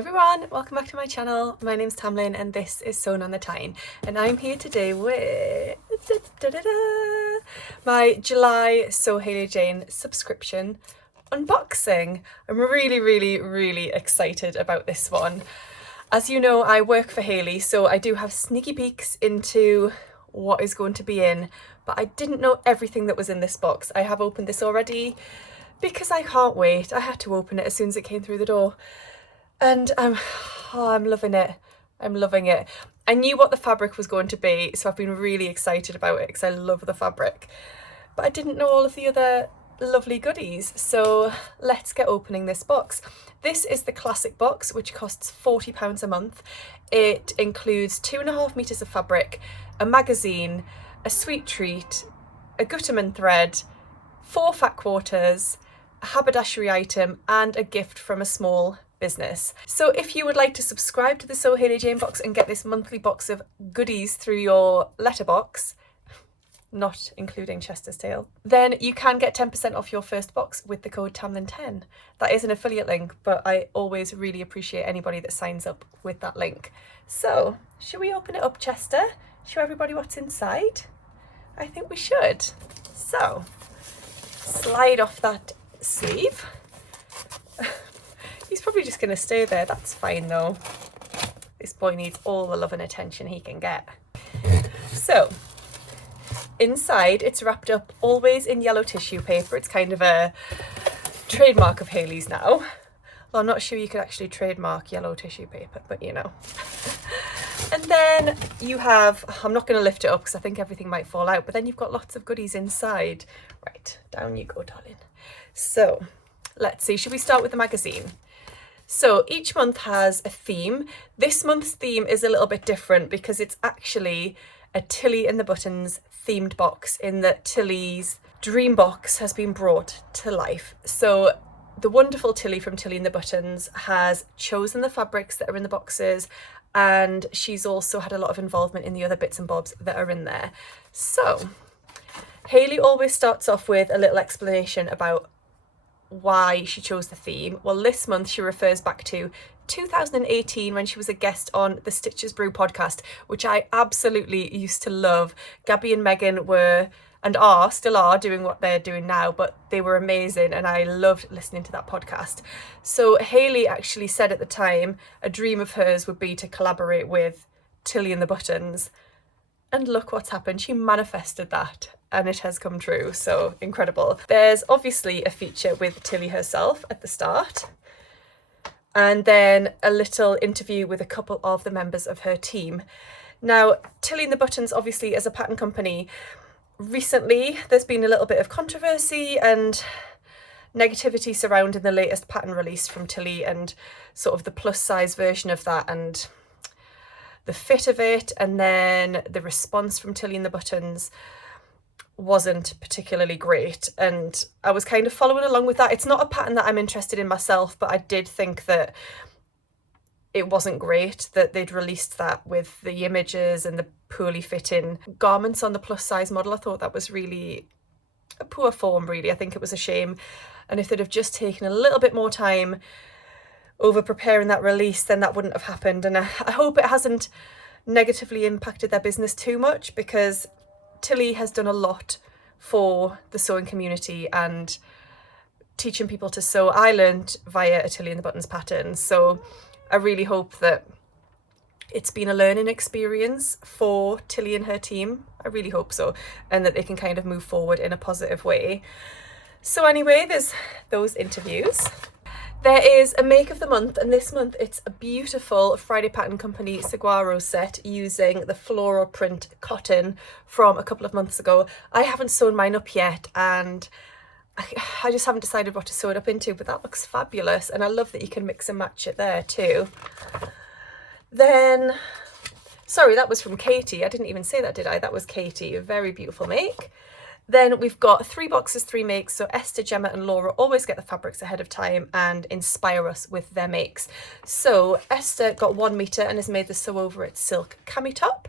everyone, welcome back to my channel. My name's Tamlyn and this is Sewn on the Tyne, and I'm here today with my July Sew Hayley Jane subscription unboxing. I'm really excited about this one. As you know, I work for Hayley, so I do have sneaky peeks into what is going to be in, but I didn't know everything that was in this box. I have opened this already because I can't wait. I had to open it as soon as it came through the door. And I'm loving it. I'm loving it. I knew what the fabric was going to be, so I've been really excited about it because I love the fabric. But I didn't know all of the other lovely goodies. So let's get opening this box. This is the classic box, which costs £40 a month. It includes 2.5 meters of fabric, a magazine, a sweet treat, a Gutermann thread, 4 fat quarters, a haberdashery item, and a gift from a small business. So if you would like to subscribe to the Sew Hayley Jane box and get this monthly box of goodies through your letterbox, not including Chester's Tale, then you can get 10% off your first box with the code Tamlyn10. That is an affiliate link, but I always really appreciate anybody that signs up with that link. So should we open it up, Chester? Show everybody what's inside? I think we should. So slide off that sleeve. He's probably just going to stay there. That's fine though. This boy needs all the love and attention he can get. So inside it's wrapped up always in yellow tissue paper. It's kind of a trademark of Hayley's now. Well, I'm not sure you could actually trademark yellow tissue paper, but you know. And then you have, I'm not going to lift it up because I think everything might fall out, but then you've got lots of goodies inside. Right, down you go, darling. So let's see, should we start with the magazine? So each month has a theme. This month's theme is a little bit different because it's actually a Tilly and the Buttons themed box, in that Tilly's dream box has been brought to life. So the wonderful Tilly from Tilly and the Buttons has chosen the fabrics that are in the boxes, and she's also had a lot of involvement in the other bits and bobs that are in there. So Hayley always starts off with a little explanation about why she chose the theme. Well, this month she refers back to 2018 when she was a guest on the Stitches Brew podcast, which I absolutely used to love. Gabby and Megan were and still are doing what they're doing now, but they were amazing and I loved listening to that podcast. So Hayley actually said at the time a dream of hers would be to collaborate with Tilly and the Buttons, and look what's happened. She manifested that and it has come true. So incredible. There's obviously a feature with Tilly herself at the start, and then a little interview with a couple of the members of her team. Now, Tilly and the Buttons obviously as a pattern company, recently there's been a little bit of controversy and negativity surrounding the latest pattern release from Tilly and sort of the plus size version of that and the fit of it, and then the response from Tilly and the Buttons wasn't particularly great, and I was kind of following along with that. It's not a pattern that I'm interested in myself, but I did think that it wasn't great that they'd released that with the images and the poorly fitting garments on the plus size model. I thought that was really a poor form, really. I think it was a shame, and if they'd have just taken a little bit more time over preparing that release, then that wouldn't have happened. And I hope it hasn't negatively impacted their business too much, because Tilly has done a lot for the sewing community and teaching people to sew. I learned via a Tilly and the Buttons pattern, so I really hope that it's been a learning experience for Tilly and her team. I really hope so, and that they can kind of move forward in a positive way. So anyway, there's those interviews. There is a make of the month, and this month it's a beautiful Friday Pattern Company saguaro set using the floral print cotton from a couple of months ago. I haven't sewn mine up yet, and I just haven't decided what to sew it up into, but that looks fabulous, and I love that you can mix and match it there too. Then, sorry, that was from Katie. I didn't even say that, did I? That was Katie. A very beautiful make. Then we've got 3 boxes, 3 makes. So Esther, Gemma and Laura always get the fabrics ahead of time and inspire us with their makes. So Esther got 1 meter and has made the Sew Over It silk cami top.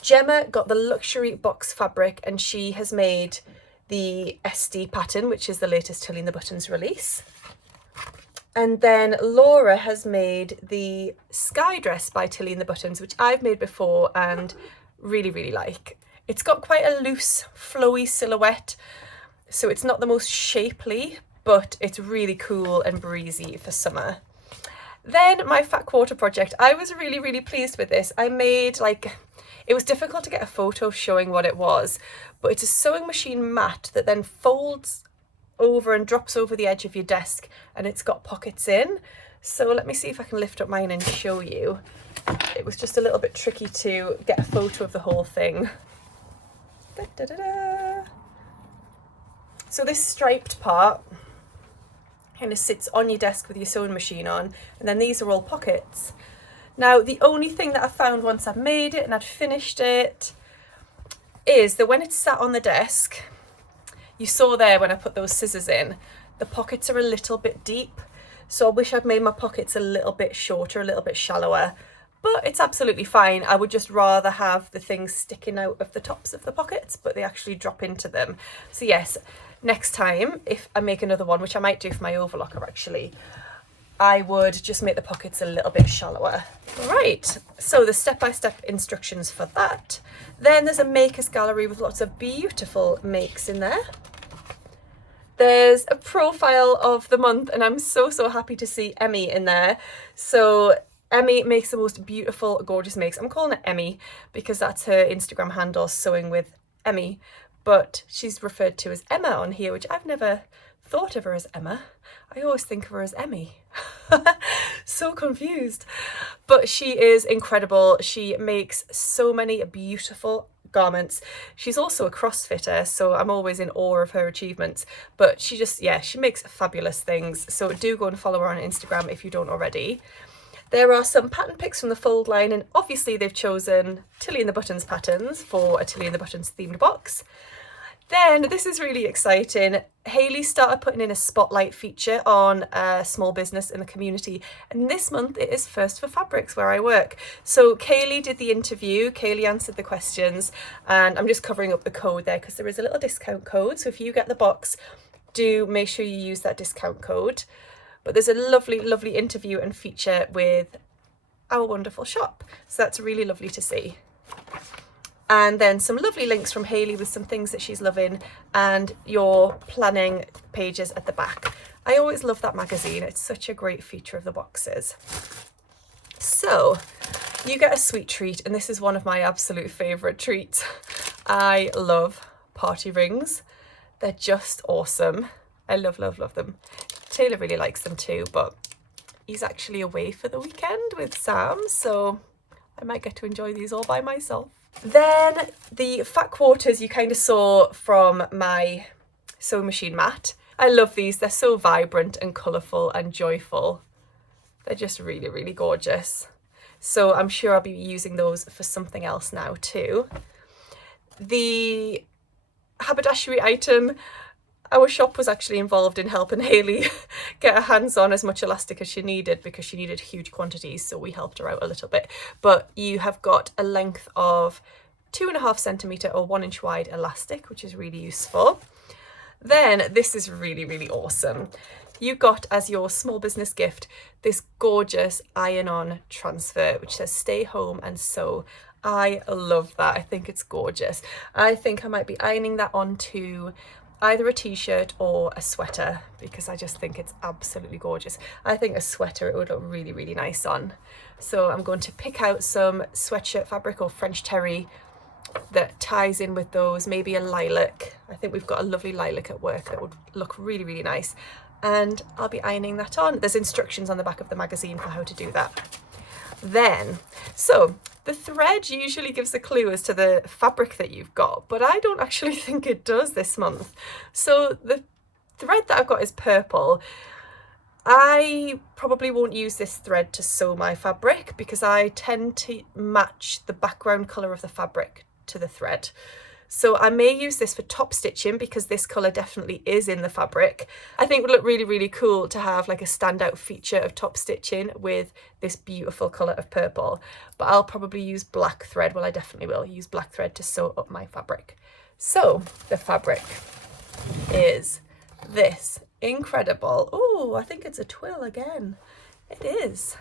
Gemma got the luxury box fabric and she has made the SD pattern, which is the latest Tilly and the Buttons release. And then Laura has made the Sky Dress by Tilly and the Buttons, which I've made before and really, really like. It's got quite a loose, flowy silhouette, so it's not the most shapely, but it's really cool and breezy for summer. Then my fat quarter project, I was really, really pleased with this. I made it was difficult to get a photo showing what it was, but it's a sewing machine mat that then folds over and drops over the edge of your desk, and it's got pockets in. So let me see if I can lift up mine and show you. It was just a little bit tricky to get a photo of the whole thing. Da, da, da, da. So this striped part kind of sits on your desk with your sewing machine on, and then these are all pockets. Now, the only thing that I found once I'd made it and I'd finished it is that when it's sat on the desk, you saw there when I put those scissors in, the pockets are a little bit deep. So I wish I'd made my pockets a little bit shorter, a little bit shallower, but it's absolutely fine. I would just rather have the things sticking out of the tops of the pockets, but they actually drop into them. So yes, next time, if I make another one, which I might do for my overlocker actually, I would just make the pockets a little bit shallower. Right, so the step-by-step instructions for that. Then there's a makers gallery with lots of beautiful makes in there. There's a profile of the month, and I'm so happy to see Emmy in there. So Emmy makes the most beautiful, gorgeous makes. I'm calling it Emmy because that's her Instagram handle, Sewing with Emmy, but she's referred to as Emma on here, which I've never thought of her as Emma. I always think of her as Emmy. So confused. But she is incredible. She makes so many beautiful garments. She's also a CrossFitter, so I'm always in awe of her achievements. But she just, yeah, she makes fabulous things. So do go and follow her on Instagram if you don't already. There are some pattern picks from the fold line, and obviously they've chosen Tilly and the Buttons patterns for a Tilly and the Buttons themed box. Then, this is really exciting, Hayley started putting in a spotlight feature on a small business in the community, and this month it is First for Fabrics where I work. So Kaylee did the interview, Kaylee answered the questions, and I'm just covering up the code there because there is a little discount code, so if you get the box, do make sure you use that discount code. But there's a lovely, lovely interview and feature with our wonderful shop, so that's really lovely to see. And then some lovely links from Hayley with some things that she's loving, and your planning pages at the back. I always love that magazine. It's such a great feature of the boxes. So you get a sweet treat, and this is one of my absolute favourite treats. I love party rings. They're just awesome. I love, love, love them. Taylor really likes them too, but he's actually away for the weekend with Sam, so I might get to enjoy these all by myself. Then the fat quarters you kind of saw from my sewing machine mat. I love these. They're so vibrant and colourful and joyful. They're just really, really gorgeous. So I'm sure I'll be using those for something else now too. The haberdashery item, our shop was actually involved in helping Hayley get her hands on as much elastic as she needed because she needed huge quantities, so we helped her out a little bit. But you have got a length of 2.5 centimetre or 1 inch wide elastic, which is really useful. Then this is really, really awesome. You got as your small business gift this gorgeous iron-on transfer which says stay home and sew. I love that. I think it's gorgeous. I think I might be ironing that onto either a t-shirt or a sweater because I just think it's absolutely gorgeous. I think a sweater it would look really, really nice on. So I'm going to pick out some sweatshirt fabric or French terry that ties in with those, maybe a lilac. I think we've got a lovely lilac at work that would look really, really nice, and I'll be ironing that on. There's instructions on the back of the magazine for how to do that. Then, so the thread usually gives a clue as to the fabric that you've got, but I don't actually think it does this month. So the thread that I've got is purple. I probably won't use this thread to sew my fabric because I tend to match the background colour of the fabric to the thread. So I may use this for top stitching because this colour definitely is in the fabric. I think it would look really, really cool to have like a standout feature of top stitching with this beautiful colour of purple. But I'll probably use black thread. Well, I definitely will use black thread to sew up my fabric. So the fabric is this incredible, oh, I think it's a twill again. It is.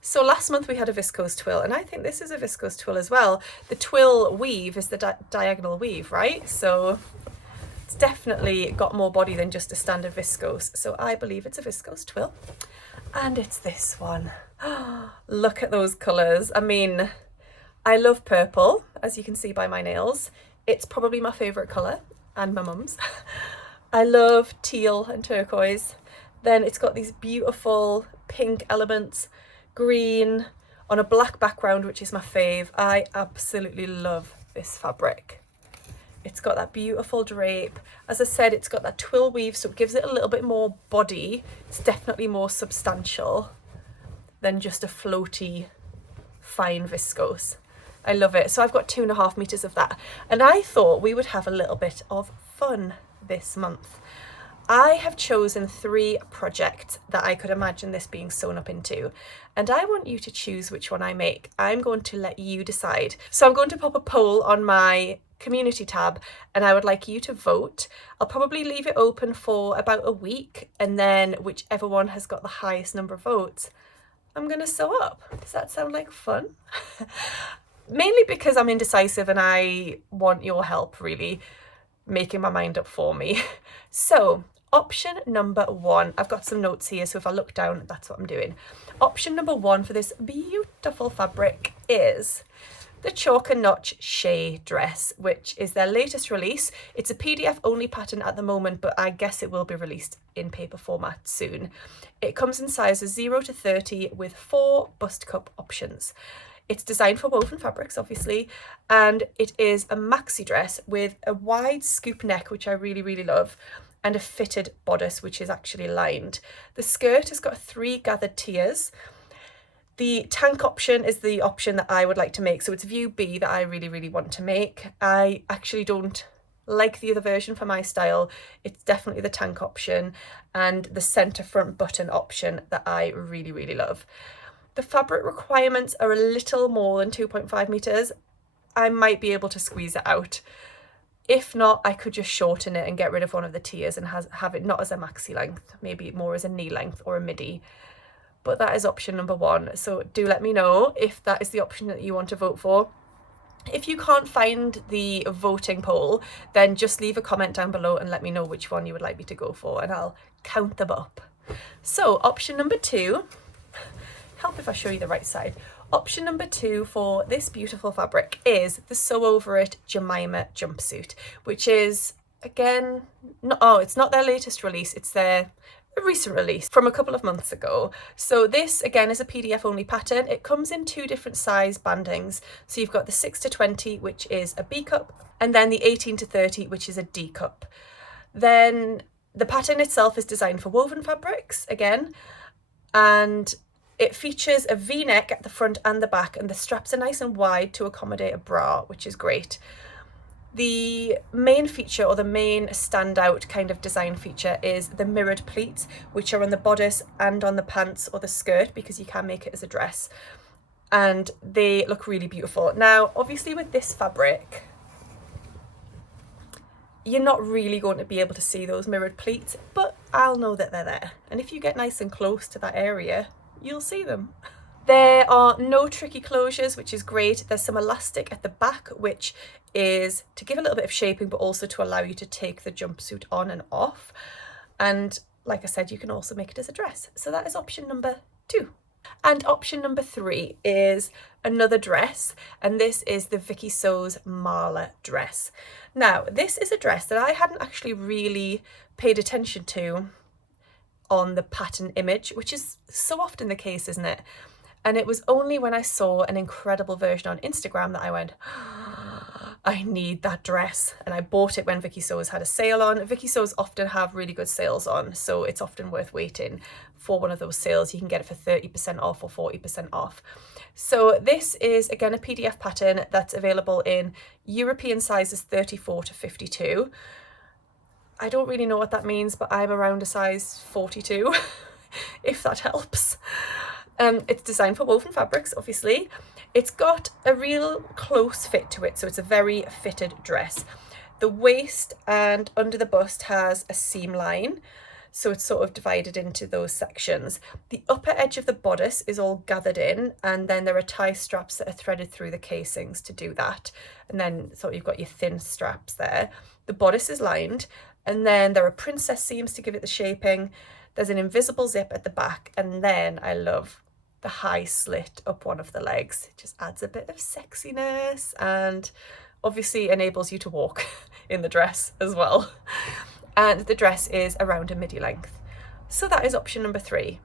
So last month we had a viscose twill, and I think this is a viscose twill as well. The twill weave is the diagonal weave, right? So it's definitely got more body than just a standard viscose. So I believe it's a viscose twill. And it's this one. Look at those colours. I mean, I love purple, as you can see by my nails. It's probably my favourite colour, and my mum's. I love teal and turquoise. Then it's got these beautiful pink elements, green on a black background, which is my fave. I absolutely love this fabric. It's got that beautiful drape. As I said, it's got that twill weave, so it gives it a little bit more body. It's definitely more substantial than just a floaty, fine viscose. I love it. So I've got 2.5 meters of that. And I thought we would have a little bit of fun this month. I have chosen 3 projects that I could imagine this being sewn up into, and I want you to choose which one I make. I'm going to let you decide. So I'm going to pop a poll on my community tab, and I would like you to vote. I'll probably leave it open for about a week, and then whichever one has got the highest number of votes, I'm going to sew up. Does that sound like fun? Mainly because I'm indecisive and I want your help really making my mind up for me. So option number 1, I've got some notes here, so if I look down, that's what I'm doing. Option number 1 for this beautiful fabric is the Chalk and Notch Shea dress, which is their latest release. It's a PDF only pattern at the moment, but I guess it will be released in paper format soon. It comes in sizes 0 to 30 with 4 bust cup options. It's designed for woven fabrics, obviously, and it is a maxi dress with a wide scoop neck, which I really, really love, and a fitted bodice, which is actually lined. The skirt has got 3 gathered tiers. The tank option is the option that I would like to make, so it's view B that I really, really want to make. I actually don't like the other version for my style. It's definitely the tank option and the centre front button option that I really, really love. The fabric requirements are a little more than 2.5 meters. I might be able to squeeze it out. If not, I could just shorten it and get rid of one of the tiers and have it not as a maxi length, maybe more as a knee length or a midi. But that is option number 1. So do let me know if that is the option that you want to vote for. If you can't find the voting poll, then just leave a comment down below and let me know which one you would like me to go for, and I'll count them up. So option number 2, help if I show you the right side. Option number 2 for this beautiful fabric is the Sew Over It Jemima jumpsuit, which is, again, it's not their latest release, it's their recent release from a couple of months ago. So this, again, is a PDF only pattern. It comes in 2 different size bandings. So you've got the 6 to 20, which is a B cup, and then the 18 to 30, which is a D cup. Then the pattern itself is designed for woven fabrics, again, and it features a V-neck at the front and the back, and the straps are nice and wide to accommodate a bra, which is great. The main feature, or the main standout kind of design feature, is the mirrored pleats, which are on the bodice and on the pants or the skirt, because you can make it as a dress, and they look really beautiful. Now, obviously with this fabric, you're not really going to be able to see those mirrored pleats, but I'll know that they're there. And if you get nice and close to that area, you'll see them. There are no tricky closures, which is great. There's some elastic at the back, which is to give a little bit of shaping, but also to allow you to take the jumpsuit on and off. And like I said, you can also make it as a dress. So that is option number 2. And option number 3 is another dress, and this is the Vicky Sew's Marla dress. Now, this is a dress that I hadn't actually really paid attention to on the pattern image, which is so often the case, isn't it? And it was only when I saw an incredible version on Instagram that I went, I need that dress. And I bought it when Vicky Sew's had a sale on. Vicky Sew's often have really good sales on, so it's often worth waiting for one of those sales. You can get it for 30% off or 40% off. So this is, again, a PDF pattern that's available in European sizes 34 to 52. I don't really know what that means, but I'm around a size 42, if that helps. It's designed for woven fabrics, obviously. It's got a real close fit to it, so it's a very fitted dress. The waist and under the bust has a seam line, so it's sort of divided into those sections. The upper edge of the bodice is all gathered in, and then there are tie straps that are threaded through the casings to do that. And then so you've got your thin straps there. The bodice is lined, and then there are princess seams to give it the shaping. There's an invisible zip at the back, and then I love the high slit up one of the legs. It just adds a bit of sexiness and obviously enables you to walk in the dress as well. And the dress is around a midi length. So that is option number 3.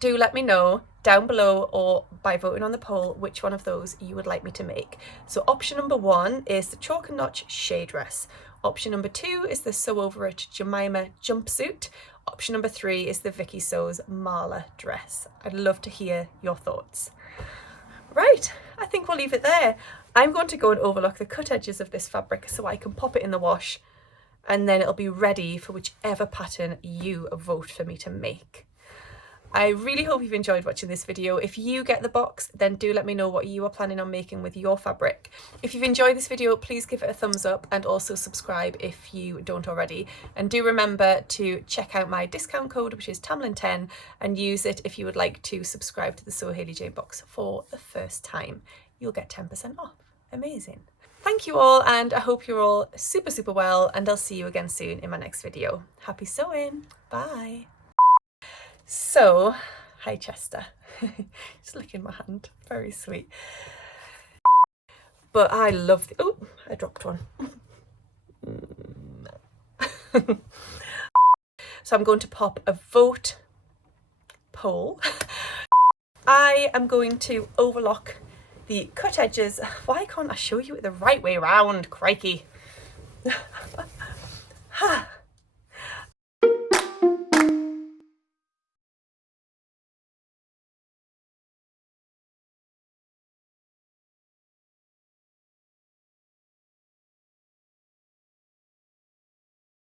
Do let me know down below or by voting on the poll which one of those you would like me to make. So option number 1 is the chalk and notch shade dress. Option number 2 is the Sew Over It Jemima jumpsuit. Option number 3 is the Vicky Sews Marla dress. I'd love to hear your thoughts. Right, I think we'll leave it there. I'm going to go and overlock the cut edges of this fabric so I can pop it in the wash, and then it'll be ready for whichever pattern you vote for me to make. I really hope you've enjoyed watching this video. If you get the box, then do let me know what you are planning on making with your fabric. If you've enjoyed this video, please give it a thumbs up and also subscribe if you don't already. And do remember to check out my discount code, which is Tamlyn10, and use it if you would like to subscribe to the Sew Hayley Jane box for the first time. You'll get 10% off. Amazing. Thank you all, and I hope you're all super, super well, and I'll see you again soon in my next video. Happy sewing. Bye. So, hi Chester. Just licking my hand. Very sweet. But I love the... Oh, I dropped one. So I'm going to pop a vote poll. I am going to overlock the cut edges. Why can't I show you it the right way around? Crikey.